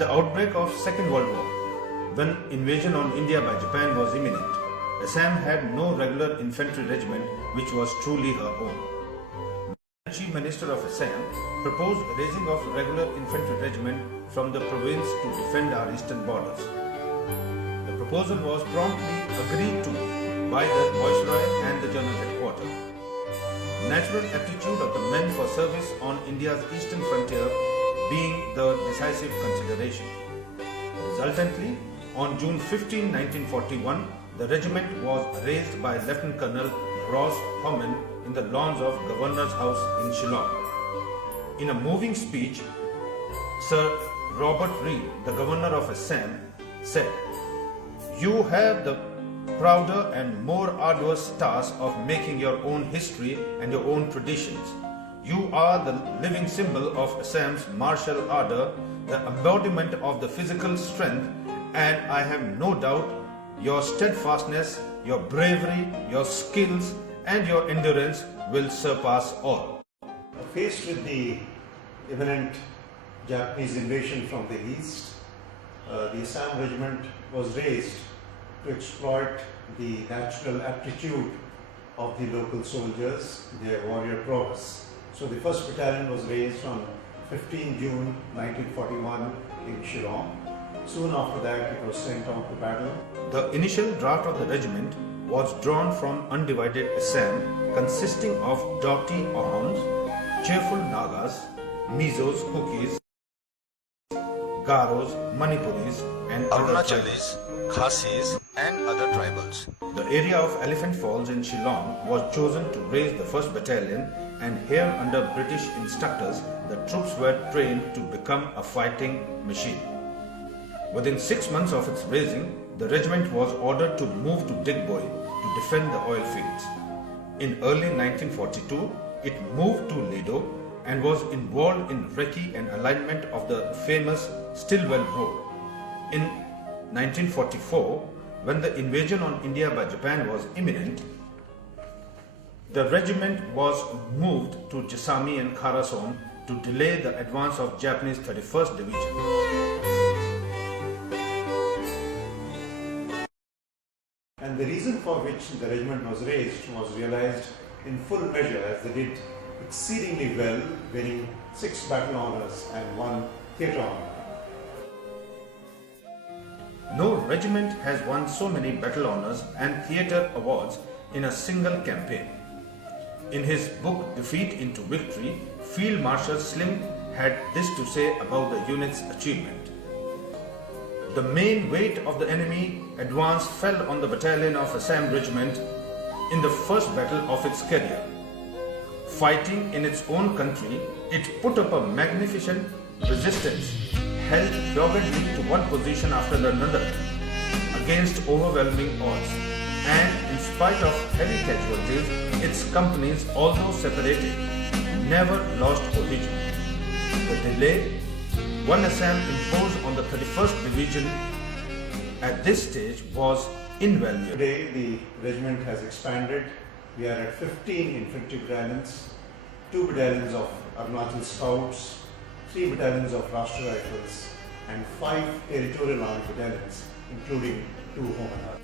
the outbreak of Second World War, when invasion on India by Japan was imminent, Assam had no regular infantry regiment which was truly her own. The Chief Minister of Assam proposed raising of a regular infantry regiment from the province to defend our eastern borders. The proposal was promptly agreed to by the Viceroy and the General Headquarters. Natural aptitude of the men for service on India's eastern frontier being the decisive consideration. Resultantly, on June 15, 1941, the regiment was raised by Lieutenant Colonel Ross Homan in the lawns of Governor's House in Shillong. In a moving speech, Sir Robert Reid, the Governor of Assam, said, "You have the prouder and more arduous task of making your own history and your own traditions. You are the living symbol of Assam's martial ardor, the embodiment of the physical strength, and I have no doubt your steadfastness, your bravery, your skills and your endurance will surpass all." Faced with the imminent Japanese invasion from the east, the Assam Regiment was raised to exploit the natural aptitude of the local soldiers, their warrior prowess. So the 1st Battalion was raised on 15 June 1941 in Shillong. Soon after that, it was sent on to battle. The initial draft of the regiment was drawn from undivided Assam, consisting of doughty Ahoms, cheerful Nagas, Mizos, Kukis, Garos, Manipuris, and Arunachalis, Khasis, and other tribals. The area of Elephant Falls in Shillong was chosen to raise the 1st Battalion, and here, under British instructors, the troops were trained to become a fighting machine. Within 6 months of its raising, the regiment was ordered to move to Digboi to defend the oil fields. In early 1942, it moved to Lido and was involved in recce and alignment of the famous Stillwell Road. In 1944, when the invasion on India by Japan was imminent, the regiment was moved to Jasami and Kharason to delay the advance of Japanese 31st Division. And the reason for which the regiment was raised was realized in full measure, as they did exceedingly well, winning 6 battle honours and 1 theatre honour. No regiment has won so many battle honours and theatre awards in a single campaign. In his book Defeat into Victory, Field Marshal Slim had this to say about the unit's achievement. The main weight of the enemy advance fell on the battalion of Assam Regiment in the first battle of its career. Fighting in its own country, it put up a magnificent resistance, held doggedly to one position after another against overwhelming odds, and in spite of heavy casualties, its companies, although separated, never lost cohesion. The delay one Assam imposed on the 31st Division at this stage was invaluable. Today, the regiment has expanded. We are at 15 infantry battalions, 2 battalions of Arunachal Scouts, 3 battalions of Rashtra Rifles, and 5 territorial army battalions, including 2 home and army.